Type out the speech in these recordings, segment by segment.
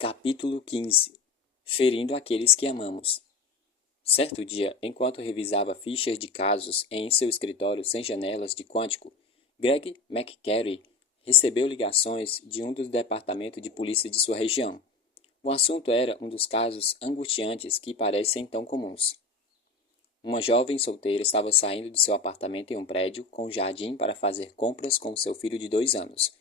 Capítulo 15. Ferindo aqueles que amamos. Certo dia, enquanto revisava fichas de casos em seu escritório sem janelas de quântico, Greg McCary recebeu ligações de um dos departamentos de polícia de sua região. O assunto era um dos casos angustiantes que parecem tão comuns. Uma jovem solteira estava saindo de seu apartamento em um prédio com jardim para fazer compras com seu filho de 2 anos.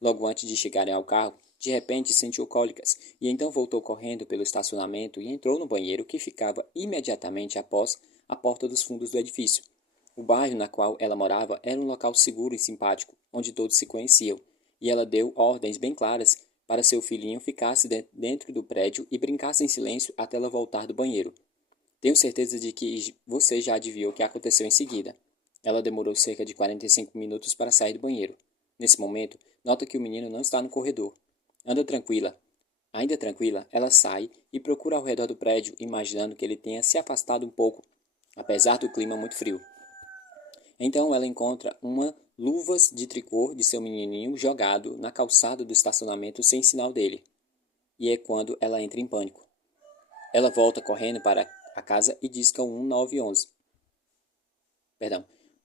Logo antes de chegarem ao carro, de repente sentiu cólicas e então voltou correndo pelo estacionamento e entrou no banheiro que ficava imediatamente após a porta dos fundos do edifício. O bairro na qual ela morava era um local seguro e simpático, onde todos se conheciam, e ela deu ordens bem claras para seu filhinho ficasse dentro do prédio e brincasse em silêncio até ela voltar do banheiro. Tenho certeza de que você já adivinhou o que aconteceu em seguida. Ela demorou cerca de 45 minutos para sair do banheiro. Nesse momento, nota que o menino não está no corredor. Anda tranquila. Ainda tranquila, ela sai e procura ao redor do prédio, imaginando que ele tenha se afastado um pouco, apesar do clima muito frio. Então ela encontra uma luvas de tricô de seu menininho jogado na calçada do estacionamento sem sinal dele. E é quando ela entra em pânico. Ela volta correndo para a casa e disca o 1911.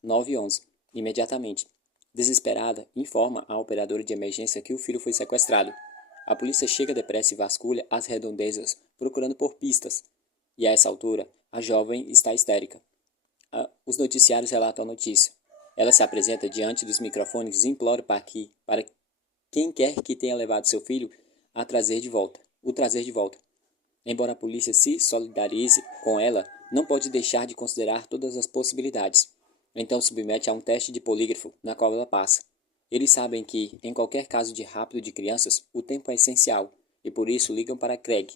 911, imediatamente. Desesperada, informa a operadora de emergência que o filho foi sequestrado. A polícia chega depressa e vasculha as redondezas, procurando por pistas. E a essa altura, a jovem está histérica. Os noticiários relatam a notícia. Ela se apresenta diante dos microfones e implora para quem quer que tenha levado seu filho o trazer de volta. Embora a polícia se solidarize com ela, não pode deixar de considerar todas as possibilidades. Então submete a um teste de polígrafo, na qual ela passa. Eles sabem que, em qualquer caso de rapto de crianças, o tempo é essencial, e por isso ligam para Greg.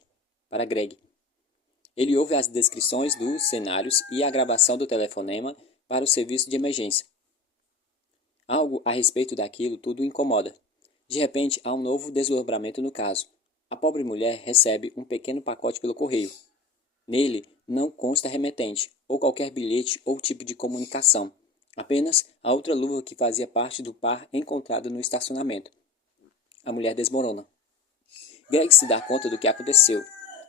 Ele ouve as descrições dos cenários e a gravação do telefonema para o serviço de emergência. Algo a respeito daquilo tudo o incomoda. De repente, há um novo desdobramento no caso. A pobre mulher recebe um pequeno pacote pelo correio. Nele não consta remetente, ou qualquer bilhete ou tipo de comunicação. Apenas a outra luva que fazia parte do par encontrado no estacionamento. A mulher desmorona. Greg se dá conta do que aconteceu.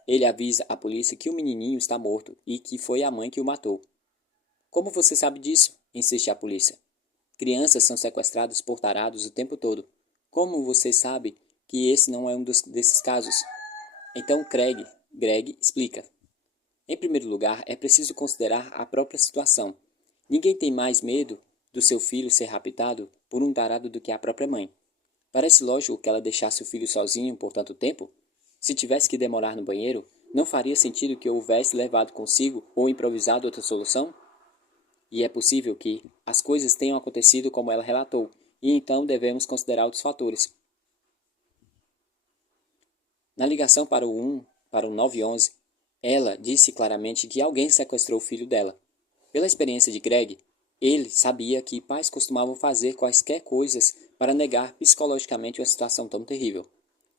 Ele avisa a polícia que o menininho está morto e que foi a mãe que o matou. Como você sabe disso? Insiste a polícia. Crianças são sequestradas por tarados o tempo todo. Como você sabe que esse não é um desses casos? Então Greg explica. Em primeiro lugar, é preciso considerar a própria situação. Ninguém tem mais medo do seu filho ser raptado por um tarado do que a própria mãe. Parece lógico que ela deixasse o filho sozinho por tanto tempo? Se tivesse que demorar no banheiro, não faria sentido que houvesse levado consigo ou improvisado outra solução? E é possível que as coisas tenham acontecido como ela relatou, e então devemos considerar outros fatores. Na ligação para o 911, ela disse claramente que alguém sequestrou o filho dela. Pela experiência de Greg, ele sabia que pais costumavam fazer quaisquer coisas para negar psicologicamente uma situação tão terrível.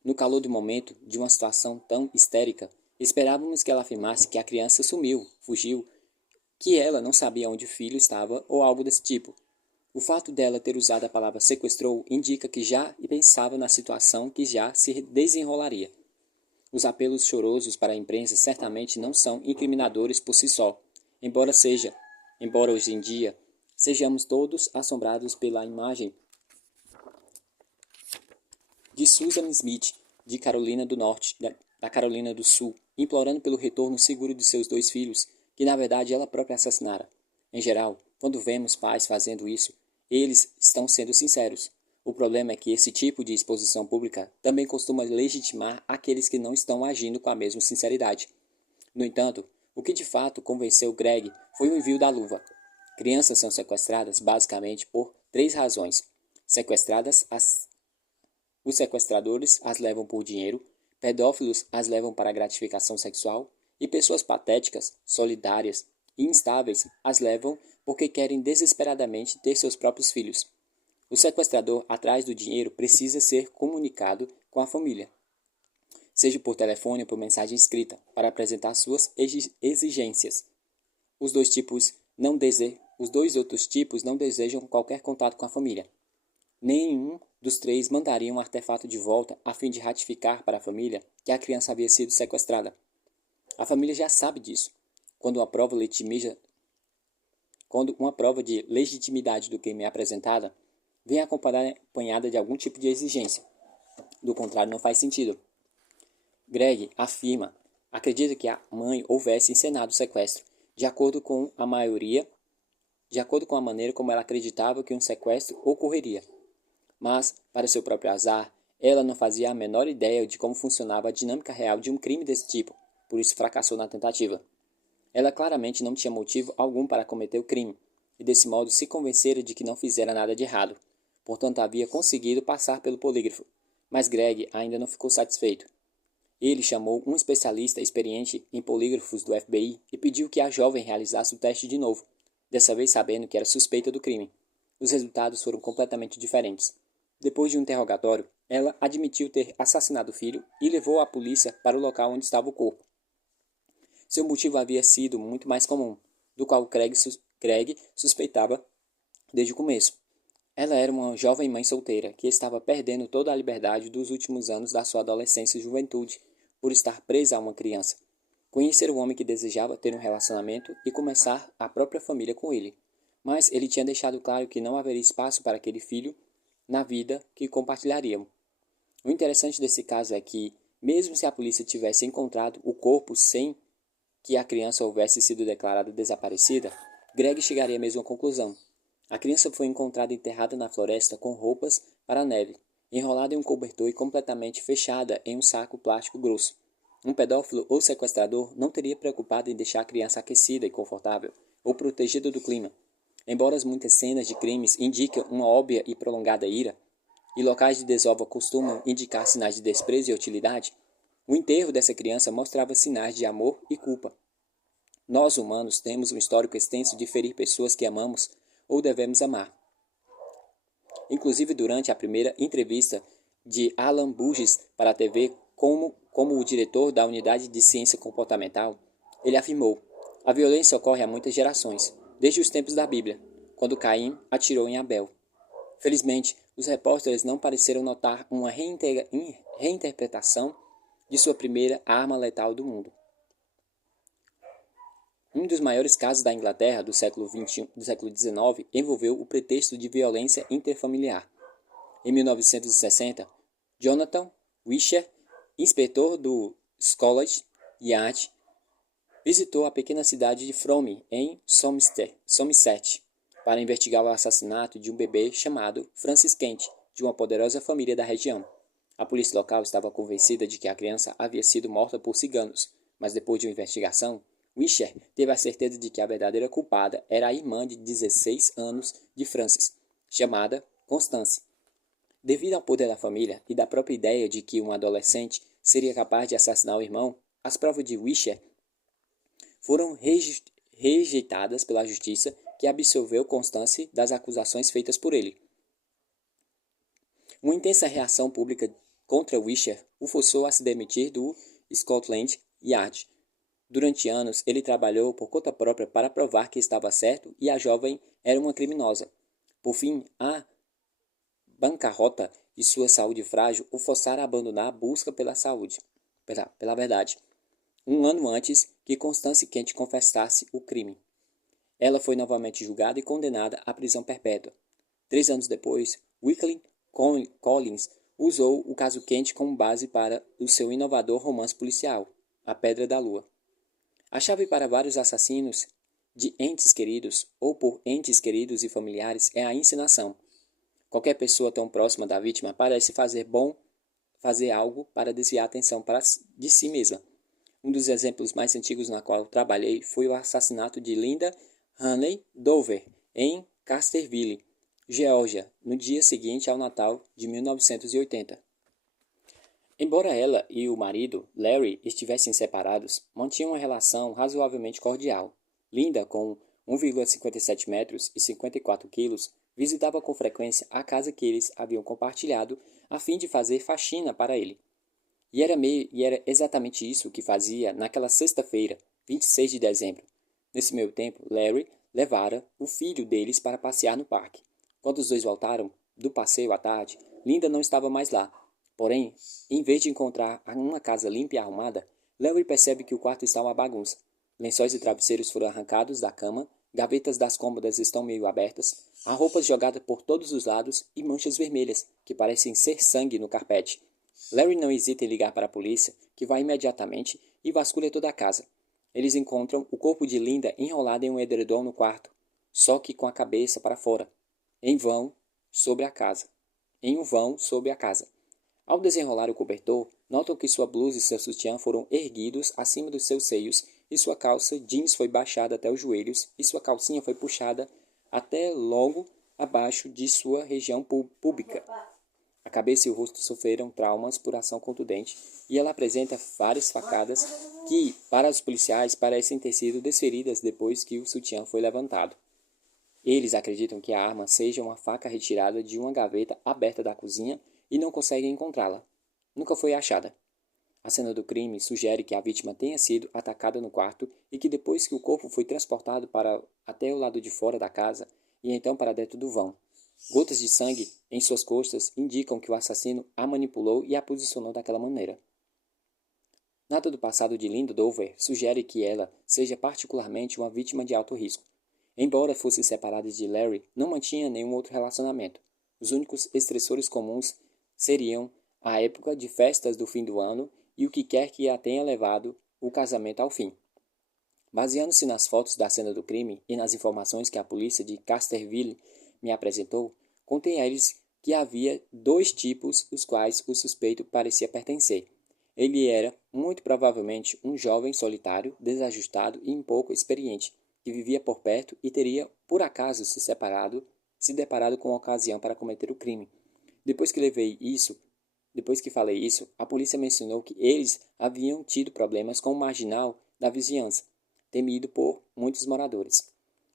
No calor do momento de uma situação tão histérica, esperávamos que ela afirmasse que a criança fugiu, que ela não sabia onde o filho estava ou algo desse tipo. O fato dela ter usado a palavra sequestrou indica que já pensava na situação que já se desenrolaria. Os apelos chorosos para a imprensa certamente não são incriminadores por si só, embora hoje em dia sejamos todos assombrados pela imagem de Susan Smith, de Carolina do Norte, da Carolina do Sul, implorando pelo retorno seguro de seus 2 filhos, que na verdade ela própria assassinara. Em geral, quando vemos pais fazendo isso, eles estão sendo sinceros. O problema é que esse tipo de exposição pública também costuma legitimar aqueles que não estão agindo com a mesma sinceridade. No entanto, o que de fato convenceu Greg foi o envio da luva. Crianças são sequestradas basicamente por 3 razões. Os sequestradores as levam por dinheiro, pedófilos as levam para gratificação sexual e pessoas patéticas, solidárias e instáveis as levam porque querem desesperadamente ter seus próprios filhos. O sequestrador atrás do dinheiro precisa ser comunicado com a família, seja por telefone ou por mensagem escrita, para apresentar suas exigências. Os dois outros tipos não desejam qualquer contato com a família. Nenhum dos três mandaria um artefato de volta a fim de ratificar para a família que a criança havia sido sequestrada. A família já sabe disso. Quando uma prova de legitimidade do crime é apresentada, vem acompanhada de algum tipo de exigência. Do contrário, não faz sentido. Greg acredita que a mãe houvesse encenado o sequestro, de acordo com a maneira como ela acreditava que um sequestro ocorreria. Mas, para seu próprio azar, ela não fazia a menor ideia de como funcionava a dinâmica real de um crime desse tipo, por isso fracassou na tentativa. Ela claramente não tinha motivo algum para cometer o crime, e desse modo se convencera de que não fizera nada de errado. Portanto, havia conseguido passar pelo polígrafo. Mas Greg ainda não ficou satisfeito. Ele chamou um especialista experiente em polígrafos do FBI e pediu que a jovem realizasse o teste de novo, dessa vez sabendo que era suspeita do crime. Os resultados foram completamente diferentes. Depois de um interrogatório, ela admitiu ter assassinado o filho e levou a polícia para o local onde estava o corpo. Seu motivo havia sido muito mais comum, do qual Craig suspeitava desde o começo. Ela era uma jovem mãe solteira que estava perdendo toda a liberdade dos últimos anos da sua adolescência e juventude por estar presa a uma criança. Conhecer um homem que desejava ter um relacionamento e começar a própria família com ele. Mas ele tinha deixado claro que não haveria espaço para aquele filho na vida que compartilhariam. O interessante desse caso é que, mesmo se a polícia tivesse encontrado o corpo sem que a criança houvesse sido declarada desaparecida, Greg chegaria à mesma conclusão. A criança foi encontrada enterrada na floresta com roupas para a neve, enrolada em um cobertor e completamente fechada em um saco plástico grosso. Um pedófilo ou sequestrador não teria preocupado em deixar a criança aquecida e confortável, ou protegida do clima. Embora as muitas cenas de crimes indiquem uma óbvia e prolongada ira, e locais de desova costumam indicar sinais de desprezo e hostilidade, o enterro dessa criança mostrava sinais de amor e culpa. Nós, humanos, temos um histórico extenso de ferir pessoas que amamos ou devemos amar. Inclusive, durante a primeira entrevista de Alan Burgess para a TV como o diretor da Unidade de Ciência Comportamental, ele afirmou: a violência ocorre há muitas gerações, desde os tempos da Bíblia, quando Caim atirou em Abel. Felizmente, os repórteres não pareceram notar uma reinterpretação de sua primeira arma letal do mundo. Um dos maiores casos da Inglaterra do século XIX envolveu o pretexto de violência interfamiliar. Em 1960, Jonathan Wisher, inspetor do Scotland Yard, visitou a pequena cidade de Frome, em Somerset, para investigar o assassinato de um bebê chamado Francis Kent, de uma poderosa família da região. A polícia local estava convencida de que a criança havia sido morta por ciganos, mas depois de uma investigação, Wisher teve a certeza de que a verdadeira culpada era a irmã de 16 anos de Francis, chamada Constance. Devido ao poder da família e da própria ideia de que um adolescente seria capaz de assassinar o irmão, as provas de Wisher foram rejeitadas pela justiça, que absolveu Constance das acusações feitas por ele. Uma intensa reação pública contra Wisher o forçou a se demitir do Scotland Yard. Durante anos, ele trabalhou por conta própria para provar que estava certo e a jovem era uma criminosa. Por fim, a bancarrota e sua saúde frágil o forçaram a abandonar a busca pela verdade. Um ano antes que Constance Kent confessasse o crime, ela foi novamente julgada e condenada à prisão perpétua. 3 anos depois, Wycliffe Collins usou o caso Kent como base para o seu inovador romance policial, A Pedra da Lua. A chave para vários assassinos de entes queridos ou por entes queridos e familiares é a encenação. Qualquer pessoa tão próxima da vítima parece fazer algo para desviar a atenção de si mesma. Um dos exemplos mais antigos na qual trabalhei foi o assassinato de Linda Hanley Dover, em Casterville, Geórgia, no dia seguinte ao Natal de 1980. Embora ela e o marido, Larry, estivessem separados, mantinham uma relação razoavelmente cordial. Linda, com 1,57 metros e 54 quilos, visitava com frequência a casa que eles haviam compartilhado a fim de fazer faxina para ele. E era exatamente isso que fazia naquela sexta-feira, 26 de dezembro. Nesse meio tempo, Larry levara o filho deles para passear no parque. Quando os dois voltaram, do passeio à tarde, Linda não estava mais lá. Porém, em vez de encontrar uma casa limpa e arrumada, Larry percebe que o quarto está uma bagunça. Lençóis e travesseiros foram arrancados da cama, gavetas das cômodas estão meio abertas, há roupas jogadas por todos os lados e manchas vermelhas, que parecem ser sangue no carpete. Larry não hesita em ligar para a polícia, que vai imediatamente e vasculha toda a casa. Eles encontram o corpo de Linda enrolado em um edredom no quarto, só que com a cabeça para fora, em vão sobre a casa. Em um vão sobre a casa. Ao desenrolar o cobertor, notam que sua blusa e seu sutiã foram erguidos acima dos seus seios e sua calça jeans foi baixada até os joelhos e sua calcinha foi puxada até logo abaixo de sua região pública. A cabeça e o rosto sofreram traumas por ação contundente e ela apresenta várias facadas que, para os policiais, parecem ter sido desferidas depois que o sutiã foi levantado. Eles acreditam que a arma seja uma faca retirada de uma gaveta aberta da cozinha e não conseguem encontrá-la. Nunca foi achada. A cena do crime sugere que a vítima tenha sido atacada no quarto e que depois que o corpo foi transportado até o lado de fora da casa e então para dentro do vão. Gotas de sangue em suas costas indicam que o assassino a manipulou e a posicionou daquela maneira. Nada do passado de Linda Dover sugere que ela seja particularmente uma vítima de alto risco. Embora fosse separada de Larry, não mantinha nenhum outro relacionamento. Os únicos estressores comuns seriam a época de festas do fim do ano e o que quer que a tenha levado o casamento ao fim. Baseando-se nas fotos da cena do crime e nas informações que a polícia de Casterville me apresentou, contei a eles que havia dois tipos os quais o suspeito parecia pertencer. Ele era, muito provavelmente, um jovem solitário, desajustado e um pouco experiente, que vivia por perto e teria, por acaso, se deparado com a ocasião para cometer o crime. Depois que falei isso, a polícia mencionou que eles haviam tido problemas com um marginal da vizinhança, temido por muitos moradores.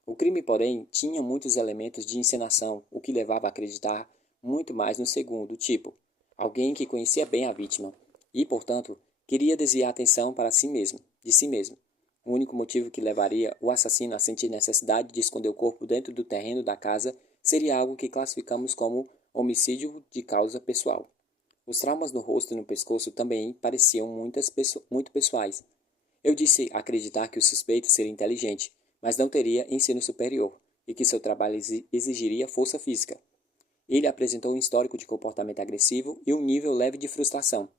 O crime, porém, tinha muitos elementos de encenação, o que levava a acreditar muito mais no segundo tipo, alguém que conhecia bem a vítima e, portanto, queria desviar a atenção de si mesmo. O único motivo que levaria o assassino a sentir necessidade de esconder o corpo dentro do terreno da casa seria algo que classificamos como homicídio de causa pessoal. Os traumas no rosto e no pescoço também pareciam muito pessoais. Eu disse acreditar que o suspeito seria inteligente, mas não teria ensino superior, e que seu trabalho exigiria força física. Ele apresentou um histórico de comportamento agressivo e um nível leve de frustração.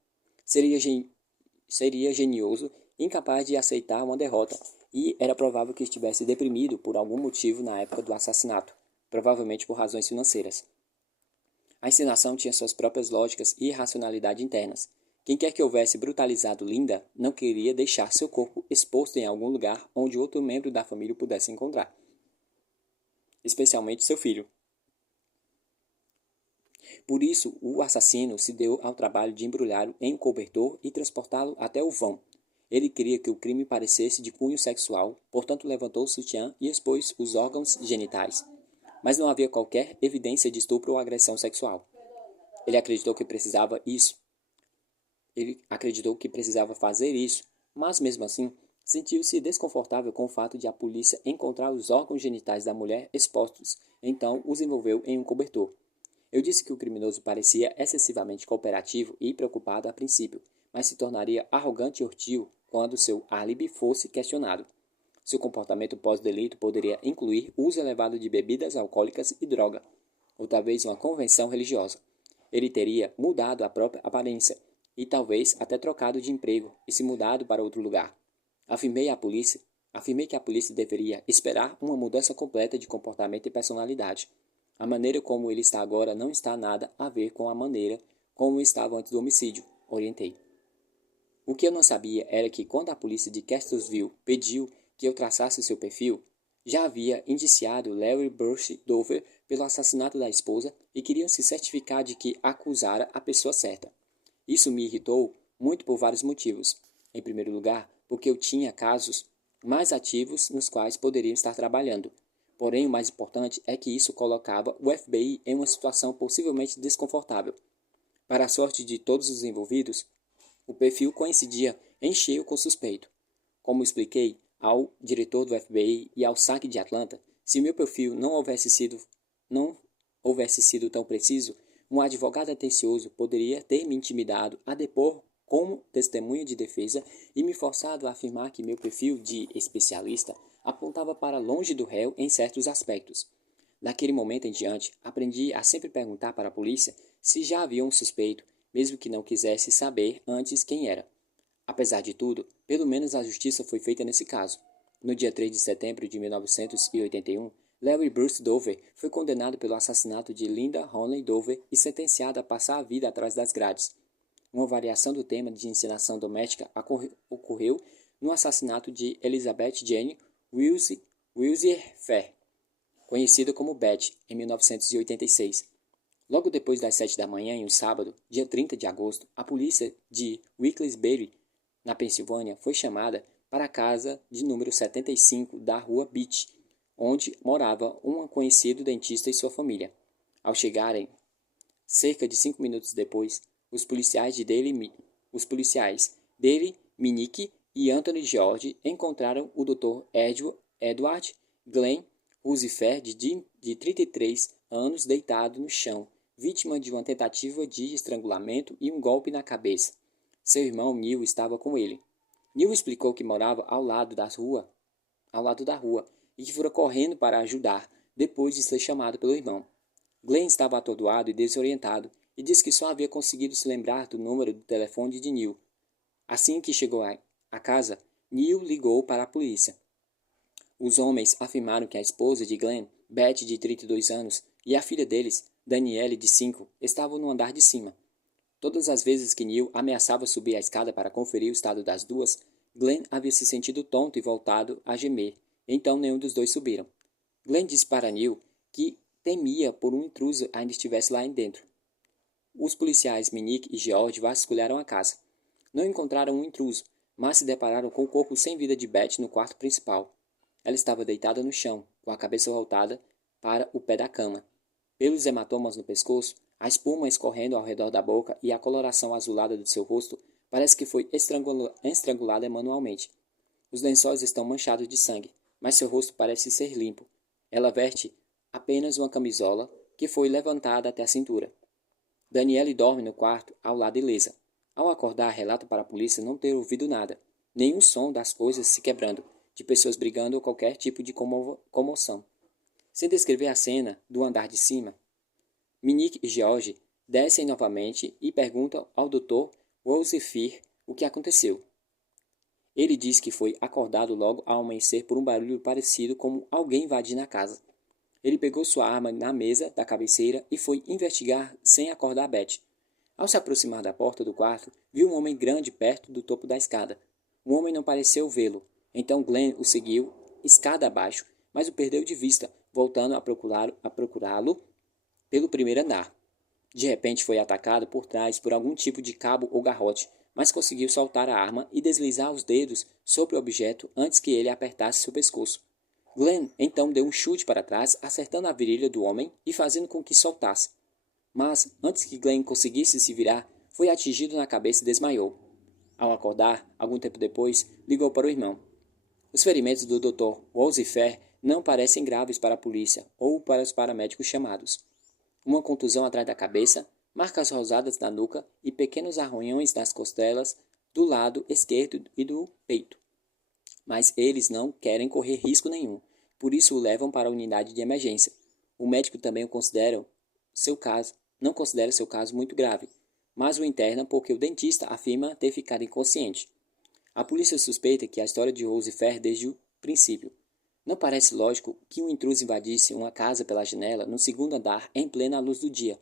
Seria genioso, incapaz de aceitar uma derrota, e era provável que estivesse deprimido por algum motivo na época do assassinato, provavelmente por razões financeiras. A encenação tinha suas próprias lógicas e racionalidade internas. Quem quer que houvesse brutalizado Linda não queria deixar seu corpo exposto em algum lugar onde outro membro da família o pudesse encontrar, especialmente seu filho. Por isso, o assassino se deu ao trabalho de embrulhá-lo em um cobertor e transportá-lo até o vão. Ele queria que o crime parecesse de cunho sexual, portanto levantou o sutiã e expôs os órgãos genitais. Mas não havia qualquer evidência de estupro ou agressão sexual. Ele acreditou que precisava fazer isso, mas mesmo assim, sentiu-se desconfortável com o fato de a polícia encontrar os órgãos genitais da mulher expostos, então os envolveu em um cobertor. Eu disse que o criminoso parecia excessivamente cooperativo e preocupado a princípio, mas se tornaria arrogante e hostil quando seu álibi fosse questionado. Seu comportamento pós-delito poderia incluir uso elevado de bebidas alcoólicas e droga, ou talvez uma convenção religiosa. Ele teria mudado a própria aparência, e talvez até trocado de emprego e se mudado para outro lugar. Afirmei que a polícia deveria esperar uma mudança completa de comportamento e personalidade. A maneira como ele está agora não está nada a ver com a maneira como estava antes do homicídio, orientei. O que eu não sabia era que quando a polícia de Castersville pediu que eu traçasse seu perfil, já havia indiciado Larry Burch Dover pelo assassinato da esposa e queriam se certificar de que acusara a pessoa certa. Isso me irritou muito por vários motivos. Em primeiro lugar, porque eu tinha casos mais ativos nos quais poderiam estar trabalhando. Porém, o mais importante é que isso colocava o FBI em uma situação possivelmente desconfortável. Para a sorte de todos os envolvidos, o perfil coincidia em cheio com o suspeito. Como expliquei ao diretor do FBI e ao SAC de Atlanta, se meu perfil não houvesse sido tão preciso, um advogado atencioso poderia ter me intimidado a depor como testemunha de defesa e me forçado a afirmar que meu perfil de especialista apontava para longe do réu em certos aspectos. Daquele momento em diante, aprendi a sempre perguntar para a polícia se já havia um suspeito, mesmo que não quisesse saber antes quem era. Apesar de tudo, pelo menos a justiça foi feita nesse caso. No dia 3 de setembro de 1981, Larry Bruce Dover foi condenado pelo assassinato de Linda Honey Dover e sentenciado a passar a vida atrás das grades. Uma variação do tema de ensinação doméstica ocorreu no assassinato de Elizabeth Jane Wilsier Fair, conhecida como Beth, em 1986. Logo depois das 7 da manhã, em um sábado, dia 30 de agosto, a polícia de Wilkes-Barre, na Pensilvânia, foi chamada para a casa de número 75 da rua Beach, onde morava um conhecido dentista e sua família. Ao chegarem, cerca de 5 minutos depois, os policiais Daley Minnick e Anthony George encontraram o Dr. Edward Glenn Lucifer, de 33 anos, deitado no chão, vítima de uma tentativa de estrangulamento e um golpe na cabeça. Seu irmão Neil estava com ele. Neil explicou que morava ao lado da rua e que fora correndo para ajudar depois de ser chamado pelo irmão. Glenn estava atordoado e desorientado e disse que só havia conseguido se lembrar do número do telefone de Neil. Assim que chegou à casa, Neil ligou para a polícia. Os homens afirmaram que a esposa de Glenn, Beth, de 32 anos, e a filha deles, Danielle, de 5, estavam no andar de cima. Todas as vezes que Neil ameaçava subir a escada para conferir o estado das duas, Glenn havia se sentido tonto e voltado a gemer. Então nenhum dos dois subiram. Glenn disse para Neil que temia por um intruso ainda estivesse lá dentro. Os policiais Minnick e George vasculharam a casa. Não encontraram um intruso, mas se depararam com o corpo sem vida de Beth no quarto principal. Ela estava deitada no chão, com a cabeça voltada para o pé da cama. Pelos hematomas no pescoço, a espuma escorrendo ao redor da boca e a coloração azulada do seu rosto parece que foi estrangulada manualmente. Os lençóis estão manchados de sangue, mas seu rosto parece ser limpo. Ela veste apenas uma camisola que foi levantada até a cintura. Danielle dorme no quarto ao lado de Lisa. Ao acordar, relata para a polícia não ter ouvido nada, nenhum som das coisas se quebrando, de pessoas brigando ou qualquer tipo de comoção. Sem descrever a cena do andar de cima, Minnick e George descem novamente e perguntam ao Dr. Lucifer o que aconteceu. Ele diz que foi acordado logo ao amanhecer por um barulho parecido como alguém invadindo a casa. Ele pegou sua arma na mesa da cabeceira e foi investigar sem acordar Beth. Ao se aproximar da porta do quarto, viu um homem grande perto do topo da escada. O homem não pareceu vê-lo, então Glenn o seguiu escada abaixo, mas o perdeu de vista, voltando a procurá-lo pelo primeiro andar. De repente foi atacado por trás por algum tipo de cabo ou garrote, mas conseguiu soltar a arma e deslizar os dedos sobre o objeto antes que ele apertasse seu pescoço. Glenn então deu um chute para trás, acertando a virilha do homem e fazendo com que soltasse. Mas, antes que Glenn conseguisse se virar, foi atingido na cabeça e desmaiou. Ao acordar, algum tempo depois, ligou para o irmão. Os ferimentos do Dr. Lucifer não parecem graves para a polícia ou para os paramédicos chamados. Uma contusão atrás da cabeça, marcas rosadas na nuca e pequenos arranhões nas costelas do lado esquerdo e do peito. Mas eles não querem correr risco nenhum, por isso o levam para a unidade de emergência. O médico também não considera seu caso muito grave, mas o interna porque o dentista afirma ter ficado inconsciente. A polícia suspeita que a história de Lucifer desde o princípio. Não parece lógico que um intruso invadisse uma casa pela janela no segundo andar em plena luz do dia.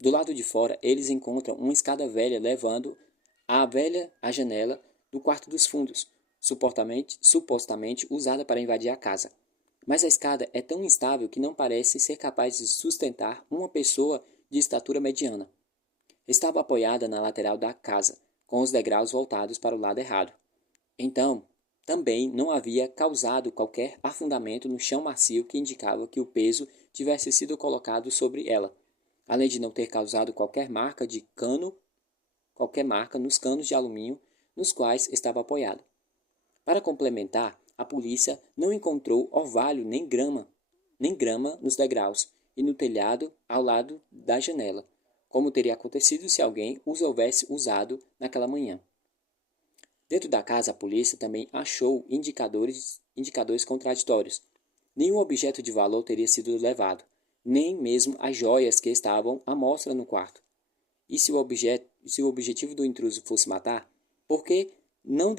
Do lado de fora, eles encontram uma escada velha levando à janela do quarto dos fundos, supostamente usada para invadir a casa. Mas a escada é tão instável que não parece ser capaz de sustentar uma pessoa de estatura mediana. Estava apoiada na lateral da casa, com os degraus voltados para o lado errado. Então, também não havia causado qualquer afundamento no chão macio que indicava que o peso tivesse sido colocado sobre ela, além de não ter causado qualquer marca nos canos de alumínio nos quais estava apoiado. Para complementar, a polícia não encontrou orvalho nem grama nem grama nos degraus e no telhado ao lado da janela, como teria acontecido se alguém os houvesse usado naquela manhã. Dentro da casa, a polícia também achou indicadores contraditórios. Nenhum objeto de valor teria sido levado, nem mesmo as joias que estavam à mostra no quarto. E se o objetivo do intruso fosse matar, por que não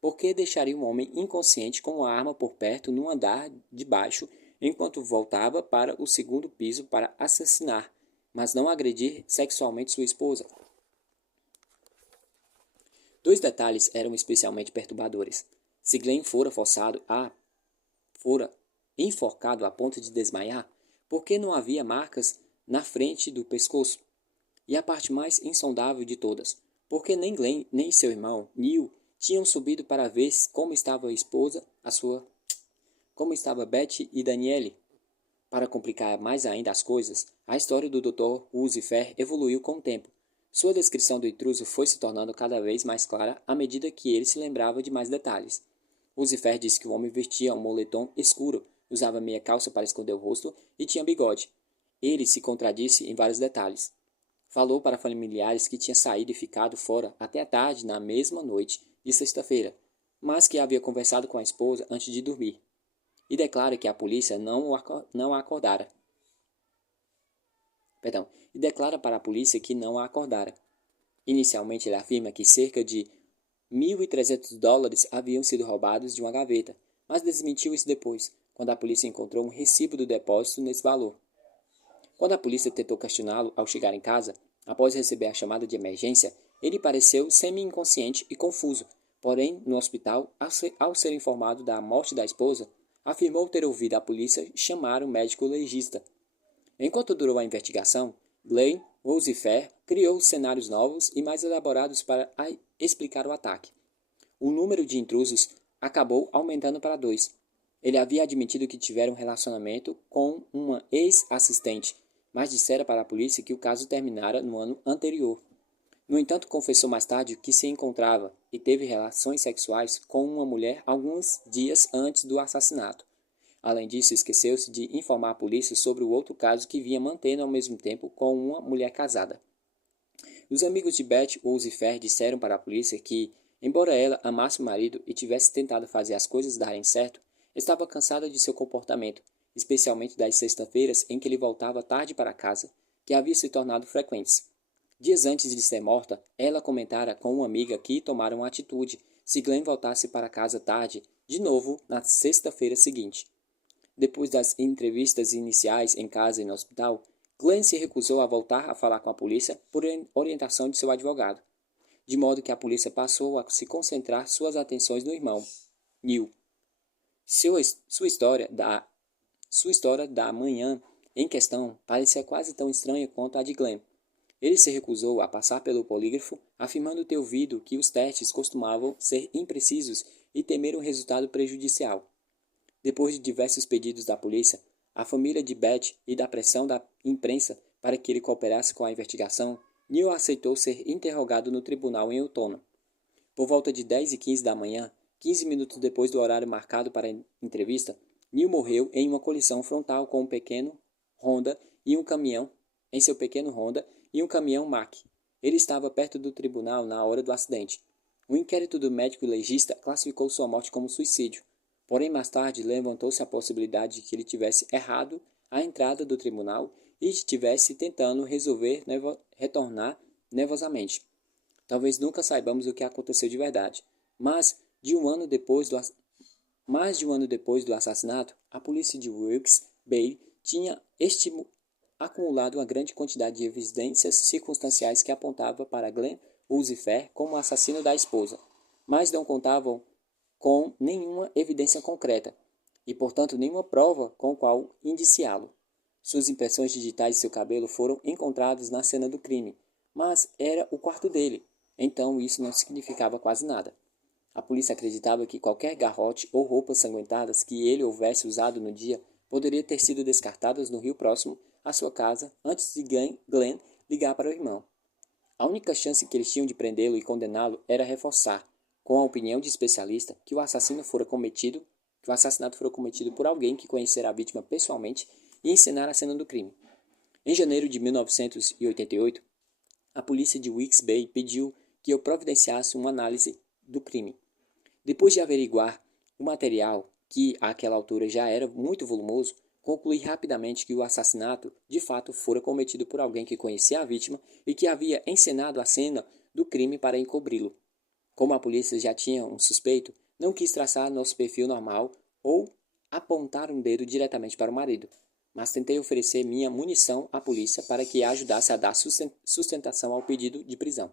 por que deixaria um homem inconsciente com uma arma por perto no andar de baixo enquanto voltava para o segundo piso para assassinar, mas não agredir sexualmente sua esposa? Dois detalhes eram especialmente perturbadores. Se Glenn fora enforcado a ponto de desmaiar, por que não havia marcas na frente do pescoço? E a parte mais insondável de todas, porque nem Glenn nem seu irmão, Neil, tinham subido para ver como estava a esposa, como estava Betty e Danielle. Para complicar mais ainda as coisas, a história do Dr. Lucifer evoluiu com o tempo. Sua descrição do intruso foi se tornando cada vez mais clara à medida que ele se lembrava de mais detalhes. Lucifer disse que o homem vestia um moletom escuro, usava meia calça para esconder o rosto e tinha bigode. Ele se contradisse em vários detalhes. Falou para familiares que tinha saído e ficado fora até a tarde na mesma noite de sexta-feira, mas que havia conversado com a esposa antes de dormir. E declara que a polícia não a acordara. E declara para a polícia que não a acordara. Inicialmente ele afirma que cerca de $1.300 haviam sido roubados de uma gaveta, mas desmentiu isso depois, quando a polícia encontrou um recibo do depósito nesse valor. Quando a polícia tentou questioná-lo ao chegar em casa, após receber a chamada de emergência, ele pareceu semi-inconsciente e confuso. Porém, no hospital, ao ser informado da morte da esposa, afirmou ter ouvido a polícia chamar um médico legista. Enquanto durou a investigação, Glenn Lucifer criou cenários novos e mais elaborados para explicar o ataque. O número de intrusos acabou aumentando para 2. Ele havia admitido que tivera um relacionamento com uma ex-assistente, mas dissera para a polícia que o caso terminara no ano anterior. No entanto, confessou mais tarde que se encontrava e teve relações sexuais com uma mulher alguns dias antes do assassinato. Além disso, esqueceu-se de informar a polícia sobre o outro caso que vinha mantendo ao mesmo tempo com uma mulher casada. Os amigos de Beth Lucifer disseram para a polícia que, embora ela amasse o marido e tivesse tentado fazer as coisas darem certo, estava cansada de seu comportamento, especialmente das sextas-feiras em que ele voltava tarde para casa, que havia se tornado frequentes. Dias antes de ser morta, ela comentara com uma amiga que tomaram atitude se Glenn voltasse para casa tarde, de novo na sexta-feira seguinte. Depois das entrevistas iniciais em casa e no hospital, Glenn se recusou a voltar a falar com a polícia por orientação de seu advogado, de modo que a polícia passou a se concentrar suas atenções no irmão, Neil. Sua história da manhã em questão parecia quase tão estranha quanto a de Glenn. Ele se recusou a passar pelo polígrafo, afirmando ter ouvido que os testes costumavam ser imprecisos e temer um resultado prejudicial. Depois de diversos pedidos da polícia, a família de Beth e da pressão da imprensa para que ele cooperasse com a investigação, Neil aceitou ser interrogado no tribunal em outono. Por volta de 10h15 da manhã, 15 minutos depois do horário marcado para a entrevista, Neil morreu em uma colisão frontal com seu pequeno Honda e um caminhão Mack. Ele estava perto do tribunal na hora do acidente. O inquérito do médico legista classificou sua morte como suicídio. Porém, mais tarde, levantou-se a possibilidade de que ele tivesse errado a entrada do tribunal e estivesse tentando retornar nervosamente. Talvez nunca saibamos o que aconteceu de verdade, mais de um ano depois do assassinato, a polícia de Wilkes Bay tinha acumulado uma grande quantidade de evidências circunstanciais que apontavam para Glenn Lucifer como o assassino da esposa, mas não contavam com nenhuma evidência concreta e, portanto, nenhuma prova com qual indiciá-lo. Suas impressões digitais de seu cabelo foram encontradas na cena do crime, mas era o quarto dele, então isso não significava quase nada. A polícia acreditava que qualquer garrote ou roupas sanguentadas que ele houvesse usado no dia poderia ter sido descartadas no rio próximo à sua casa antes de Glenn ligar para o irmão. A única chance que eles tinham de prendê-lo e condená-lo era reforçar, com a opinião de especialista, que o assassino fora cometido que o assassinato fora cometido por alguém que conhecera a vítima pessoalmente e encenara a cena do crime. Em janeiro de 1988, a polícia de Weeks Bay pediu que eu providenciasse uma análise do crime. Depois de averiguar o material, que àquela altura já era muito volumoso, concluí rapidamente que o assassinato de fato fora cometido por alguém que conhecia a vítima e que havia encenado a cena do crime para encobri-lo. Como a polícia já tinha um suspeito, não quis traçar nosso perfil normal ou apontar um dedo diretamente para o marido, mas tentei oferecer minha munição à polícia para que a ajudasse a dar sustentação ao pedido de prisão.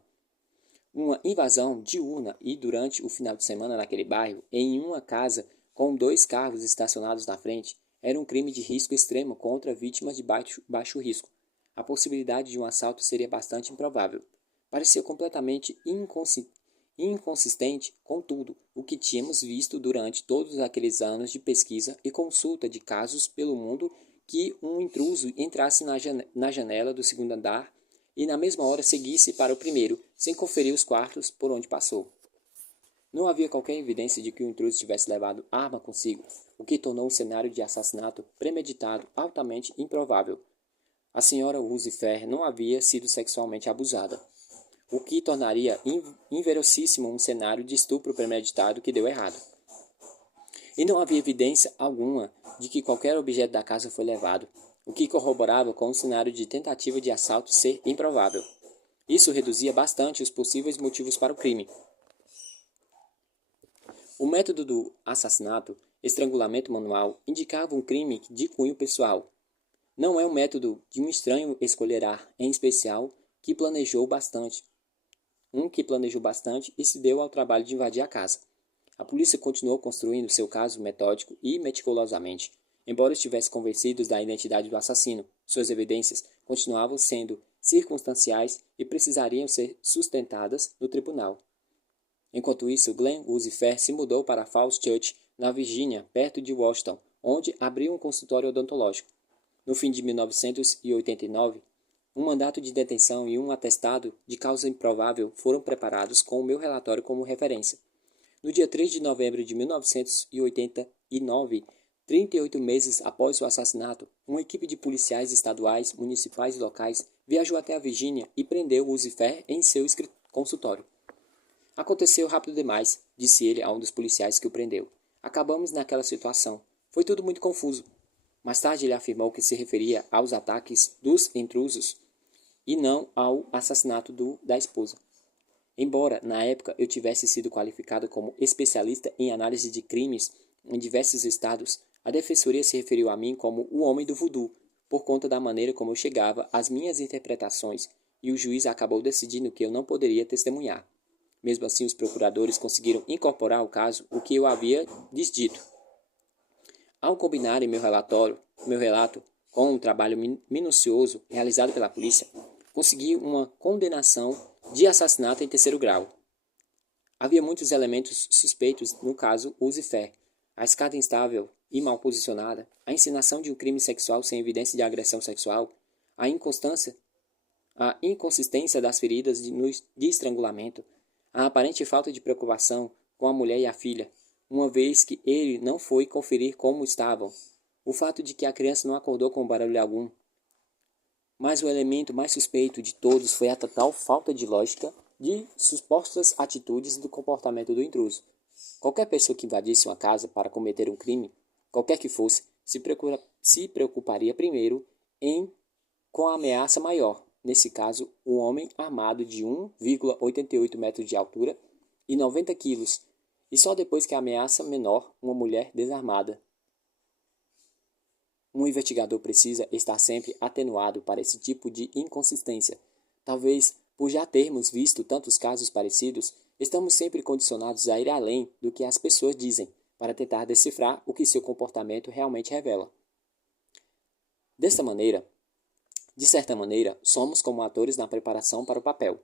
Uma invasão diurna e durante o final de semana naquele bairro, em uma casa com 2 carros estacionados na frente, era um crime de risco extremo contra vítimas de baixo risco. A possibilidade de um assalto seria bastante improvável. Parecia completamente inconsistente com tudo o que tínhamos visto durante todos aqueles anos de pesquisa e consulta de casos pelo mundo, que um intruso entrasse na janela do segundo andar e na mesma hora seguisse para o primeiro, sem conferir os quartos por onde passou. Não havia qualquer evidência de que o intruso tivesse levado arma consigo, o que tornou um cenário de assassinato premeditado altamente improvável. A senhora Lucifer não havia sido sexualmente abusada, o que tornaria inverossímil um cenário de estupro premeditado que deu errado. E não havia evidência alguma de que qualquer objeto da casa foi levado, o que corroborava com o cenário de tentativa de assalto ser improvável. Isso reduzia bastante os possíveis motivos para o crime. O método do assassinato, estrangulamento manual, indicava um crime de cunho pessoal. Não é o método de um estranho escolherá, em especial, que planejou bastante e se deu ao trabalho de invadir a casa. A polícia continuou construindo seu caso metódico e meticulosamente. Embora estivesse convencidos da identidade do assassino, suas evidências continuavam sendo circunstanciais e precisariam ser sustentadas no tribunal. Enquanto isso, Glenn Lucifer se mudou para Falls Church, na Virgínia, perto de Washington, onde abriu um consultório odontológico. No fim de 1989, um mandato de detenção e um atestado de causa improvável foram preparados com o meu relatório como referência. No dia 3 de novembro de 1989, 38 meses após o assassinato, uma equipe de policiais estaduais, municipais e locais viajou até a Virgínia e prendeu Lucifer em seu consultório. Aconteceu rápido demais, disse ele a um dos policiais que o prendeu. Acabamos naquela situação. Foi tudo muito confuso. Mais tarde ele afirmou que se referia aos ataques dos intrusos e não ao assassinato da esposa. Embora, na época, eu tivesse sido qualificado como especialista em análise de crimes em diversos estados, a defensoria se referiu a mim como o homem do voodoo, por conta da maneira como eu chegava às minhas interpretações, e o juiz acabou decidindo que eu não poderia testemunhar. Mesmo assim, os procuradores conseguiram incorporar ao caso o que eu havia lhes dito. Ao combinarem meu relato com um trabalho minucioso realizado pela polícia, consegui uma condenação de assassinato em 3º grau. Havia muitos elementos suspeitos no caso Lucifer: a escada instável e mal posicionada, a encenação de um crime sexual sem evidência de agressão sexual, a inconsistência das feridas de estrangulamento, a aparente falta de preocupação com a mulher e a filha, uma vez que ele não foi conferir como estavam, o fato de que a criança não acordou com barulho algum. Mas o elemento mais suspeito de todos foi a total falta de lógica de supostas atitudes do comportamento do intruso. Qualquer pessoa que invadisse uma casa para cometer um crime, qualquer que fosse, se preocuparia primeiro com a ameaça maior, nesse caso, um homem armado de 1,88 metros de altura e 90 quilos, e só depois que a ameaça menor, uma mulher desarmada. Um investigador precisa estar sempre atenuado para esse tipo de inconsistência. Talvez, por já termos visto tantos casos parecidos, estamos sempre condicionados a ir além do que as pessoas dizem, para tentar decifrar o que seu comportamento realmente revela. De certa maneira, somos como atores na preparação para o papel.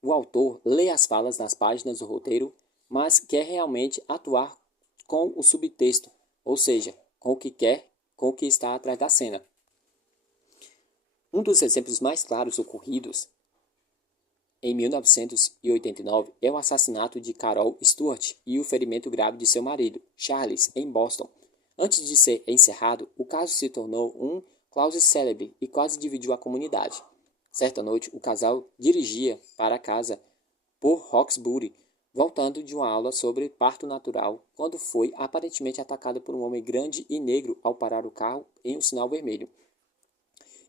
O autor lê as falas nas páginas do roteiro, mas quer realmente atuar com o subtexto, ou seja, com o que está atrás da cena. Um dos exemplos mais claros ocorridos Em 1989, é o assassinato de Carol Stewart e o ferimento grave de seu marido, Charles, em Boston. Antes de ser encerrado, o caso se tornou um causa célebre e quase dividiu a comunidade. Certa noite, o casal dirigia para casa por Roxbury, voltando de uma aula sobre parto natural, quando foi aparentemente atacado por um homem grande e negro ao parar o carro em um sinal vermelho.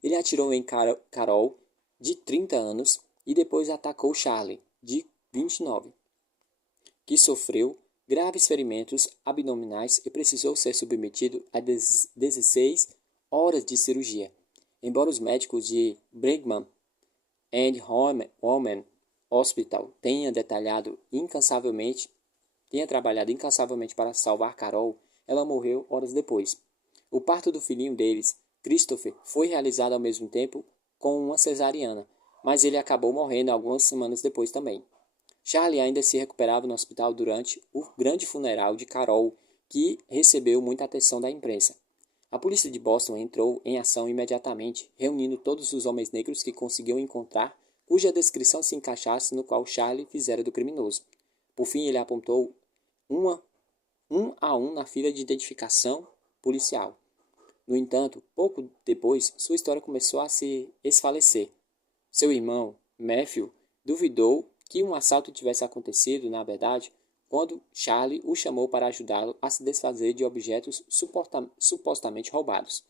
Ele atirou em Carol, de 30 anos, e depois atacou Charlie, de 29, que sofreu graves ferimentos abdominais e precisou ser submetido a 16 horas de cirurgia. Embora os médicos de Brigham and Women Hospital tenham trabalhado incansavelmente para salvar Carol, ela morreu horas depois. O parto do filhinho deles, Christopher, foi realizado ao mesmo tempo com uma cesariana, mas ele acabou morrendo algumas semanas depois também. Charlie ainda se recuperava no hospital durante o grande funeral de Carol, que recebeu muita atenção da imprensa. A polícia de Boston entrou em ação imediatamente, reunindo todos os homens negros que conseguiam encontrar, cuja descrição se encaixasse no qual Charlie fizera do criminoso. Por fim, ele apontou um a um na fila de identificação policial. No entanto, pouco depois, sua história começou a se esfalecer. Seu irmão, Matthew, duvidou que um assalto tivesse acontecido, na verdade, quando Charlie o chamou para ajudá-lo a se desfazer de objetos supostamente roubados.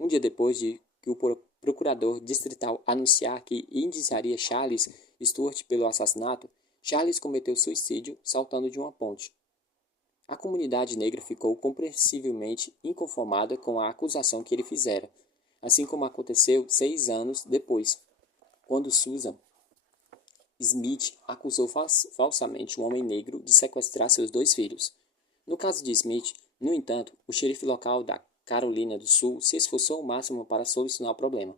Um dia depois de que o procurador distrital anunciar que indiciaria Charles Stewart pelo assassinato, Charles cometeu suicídio saltando de uma ponte. A comunidade negra ficou compreensivelmente inconformada com a acusação que ele fizera, assim como aconteceu 6 anos depois, quando Susan Smith acusou falsamente um homem negro de sequestrar seus 2 filhos. No caso de Smith, no entanto, o xerife local da Carolina do Sul se esforçou ao máximo para solucionar o problema.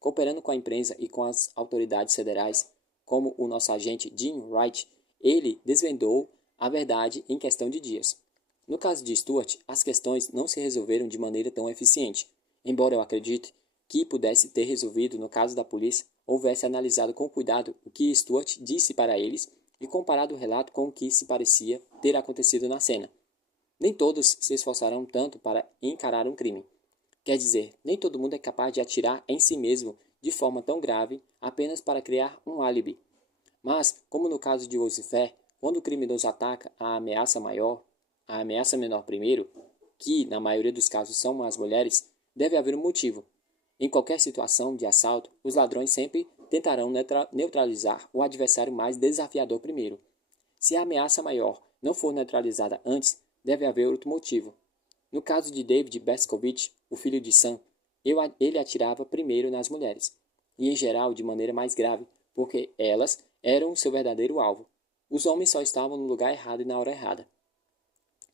Cooperando com a imprensa e com as autoridades federais, como o nosso agente Jim Wright, ele desvendou a verdade em questão de dias. No caso de Stewart, as questões não se resolveram de maneira tão eficiente, embora eu acredite que pudesse ter resolvido no caso da polícia, houvesse analisado com cuidado o que Stewart disse para eles e comparado o relato com o que se parecia ter acontecido na cena. Nem todos se esforçarão tanto para encarar um crime. Quer dizer, nem todo mundo é capaz de atirar em si mesmo de forma tão grave apenas para criar um álibi. Mas, como no caso de Lucifer, quando o criminoso ataca a ameaça menor primeiro, que na maioria dos casos são as mulheres, deve haver um motivo. Em qualquer situação de assalto, os ladrões sempre tentarão neutralizar o adversário mais desafiador primeiro. Se a ameaça maior não for neutralizada antes, deve haver outro motivo. No caso de David Berkowitz, o filho de Sam, ele atirava primeiro nas mulheres, e em geral de maneira mais grave, porque elas eram seu verdadeiro alvo. Os homens só estavam no lugar errado e na hora errada.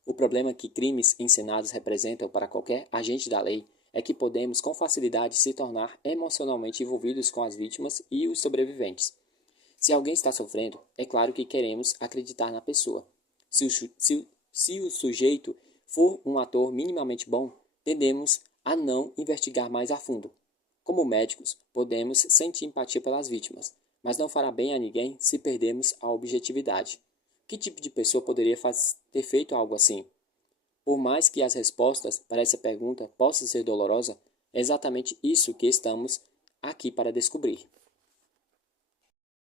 O problema que crimes encenados representam para qualquer agente da lei é que podemos com facilidade se tornar emocionalmente envolvidos com as vítimas e os sobreviventes. Se alguém está sofrendo, é claro que queremos acreditar na pessoa. Se o sujeito for um ator minimamente bom, tendemos a não investigar mais a fundo. Como médicos, podemos sentir empatia pelas vítimas, mas não fará bem a ninguém se perdermos a objetividade. Que tipo de pessoa poderia ter feito algo assim? Por mais que as respostas para essa pergunta possam ser dolorosas, é exatamente isso que estamos aqui para descobrir.